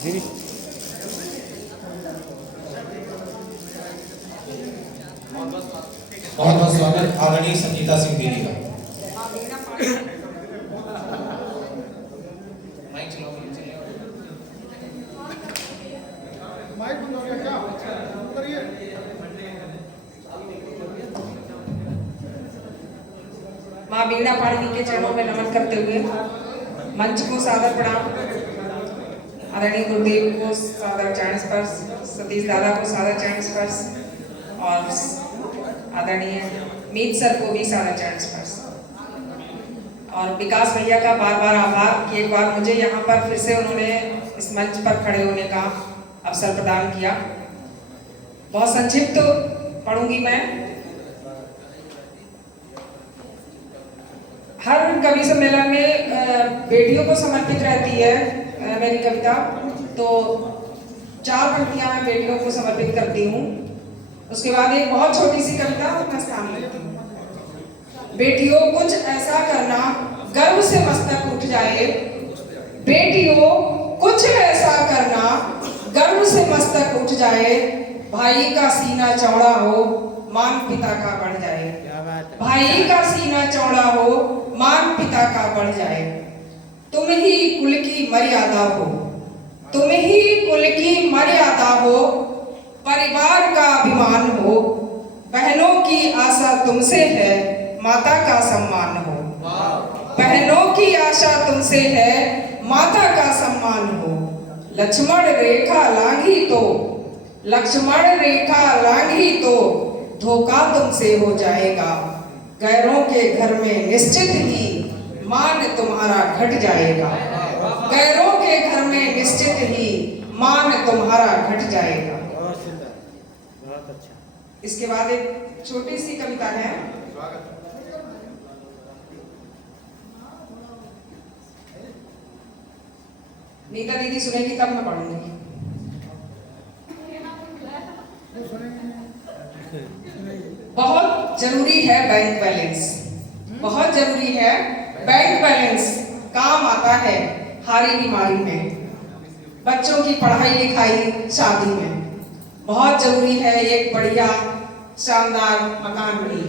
बहुत बहुत स्वागत आदरणीय संगीता सिंह दीदी का। माँ बीणा पाणिनी के चरणों में नमन करते हुए मंच को सादर प्रणाम, आदरणीय गुरुदेव को सादर चरण स्पर्श, सतीश दादा को सादर चरण स्पर्श और आदरणीय मीत सर को भी सादर चरण स्पर्श और विकास भैया का बार बार आभार कि एक बार मुझे यहाँ पर फिर से उन्होंने इस मंच पर खड़े होने का अवसर प्रदान किया। बहुत संक्षिप्त पढ़ूंगी मैं। हर कवि सम्मेलन में बेटियों को समर्पित रहती है मेरी कविता, तो 4 पंक्तियां मैं बेटियों को समर्पित करती हूँ। उसके बाद एक बहुत छोटी सी कविता अपना स्थान लेती हूँ। बेटियों कुछ ऐसा करना गर्व से मस्तक उठ जाए, बेटियों कुछ ऐसा करना गर्व से मस्तक उठ जाए, भाई का सीना चौड़ा हो मान पिता का बढ़ जाए, भाई का सीना चौड़ा हो मान पिता का बढ़ जाए, तुम ही कुल की मर्यादा हो, तुम ही कुल की मर्यादा हो, परिवार का अभिमान हो, बहनों की आशा तुमसे है माता का सम्मान हो, बहनों की आशा तुमसे है माता का सम्मान हो, लक्ष्मण रेखा लांघी तो, लक्ष्मण रेखा लांघी तो धोखा तुमसे हो जाएगा, गैरों के घर में निश्चित ही मान तुम्हारा घट जाएगा, गैरों के घर में निश्चित ही मान तुम्हारा घट जाएगा। बहुत अच्छा। इसके बाद एक छोटी सी कविता है। नीता दीदी सुनेगी तब मैं पढ़ूंगी। बहुत जरूरी है बैंक बैलेंस, बहुत जरूरी है बैंक बैलेंस, काम आता है हारी बीमारी में, बच्चों की पढ़ाई लिखाई शादी में, बहुत जरूरी है एक बढ़िया शानदार मकान भी,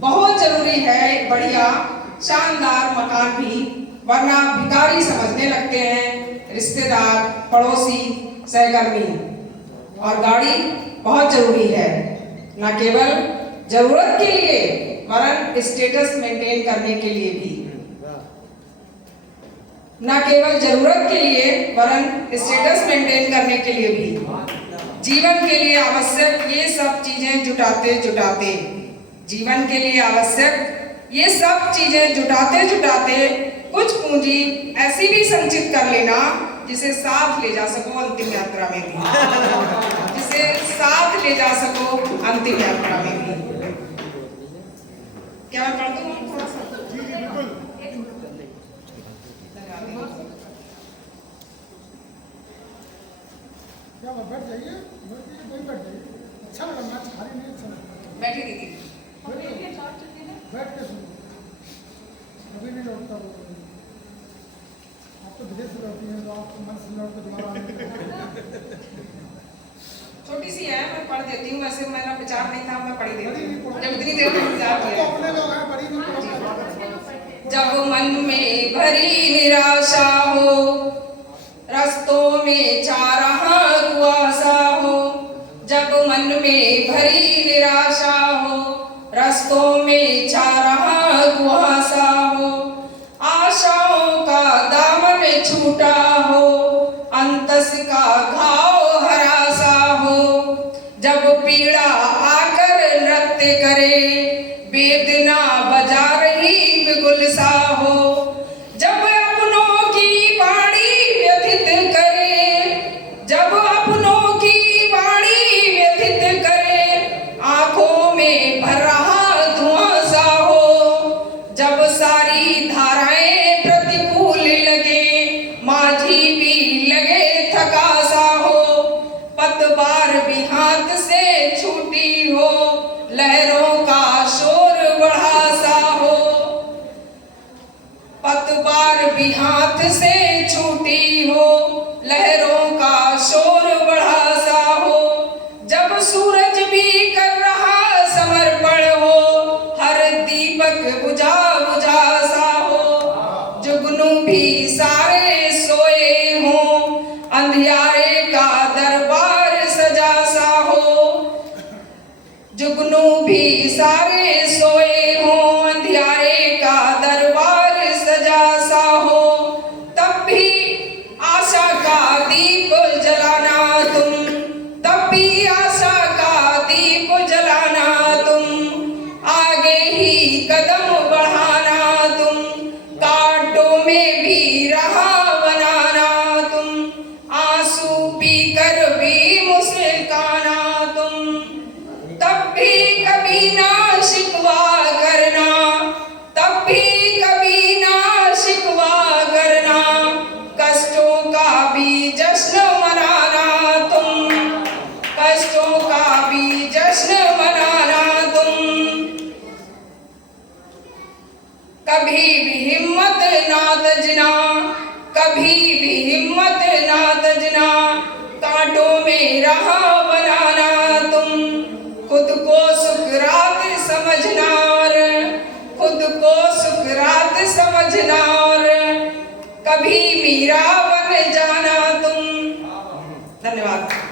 बहुत जरूरी है एक बढ़िया शानदार मकान भी, वरना भिखारी समझने लगते हैं रिश्तेदार पड़ोसी सहकर्मी। और गाड़ी बहुत जरूरी है, न केवल जरूरत के लिए वरन स्टेटस मेंटेन करने के लिए भी, न केवल जरूरत के लिए वरन स्टेटस मेंटेन करने के लिए भी, जीवन के लिए आवश्यक ये सब चीजें जुटाते जुटाते, जीवन के लिए आवश्यक ये सब चीजें जुटाते जुटाते कुछ पूंजी ऐसी भी संचित कर लेना जिसे साथ ले जा सको अंतिम यात्रा में भी, जिसे साथ ले जा सको अंतिम यात्रा में भी। क्या मैं पढ़ दूं थोड़ा सा? क्या बैठ जाइए, बैठ जाइए, अच्छा लगा मैच, हारी नहीं, अच्छा लगा। बैठी दीदी, बैठ के सुनो, अभी नहीं लौटता वो, आप तो धीरे से लौटी हैं तो आपको मन से लौट के दोबारा छोटी सी है, मैं पढ़ देती हूँ। वैसे मेरा विचार नहीं था, मैं पढ़ी देती हूँ जब इतनी देर में इंतजार किया। अपने लोग हैं, बड़ी नहीं। जब मन में भरी निराशा हो, रास्तों में चारहा कुआसा हो, जब मन में भरी निराशा हो, रास्तों में चारहा कुआसा हो, आशाओं का दामन छूटा हो, अंतस का घाव हरासा हो, जब पीड़ा आकर नृत्य करे, वेदना बजा रही बिगुल सा हो, जब अपनों की वाणी व्यथित करे, जब अपनों की वाणी व्यथित करे, आंखों में भर रहा धुआं सा हो, जब सारी धाराएं प्रतिकूल लगे, माझी भी लगे थका सा हो, पतवार भी हाथ से छूटी हो, लहरों का शोर बढ़ा सा हो, पतवार भी हाथ से छूटी हो, लहरों का अंधियारे का दरबार सजा सा हो, जुगनू भी सारे सोए हों, अंधियारे का दरबार सजा सा हो, तब भी आशा का दीप जलाना तुम, तब भी आशा का दीप जलाना तुम, आगे ही कदम बढ़ाना तुम, कांटों में भी राह बनाना तुम, आंसू पीकर भी मुस्काना तुम, तब भी कभी ना शिकवा करना, तब भी कभी ना शिकवा करना, कष्टों का भी जश्न मनाना तुम, कष्टों का भी जश्न मनाना तुम, कभी भी हिम्मत ना तजना, कभी भी हिम्मत ना तजना, कांटों में राह बनाना तुम, खुद को सुकरात समझना और खुद को सुकरात समझना और कभी मीरा बन जाना तुम। धन्यवाद।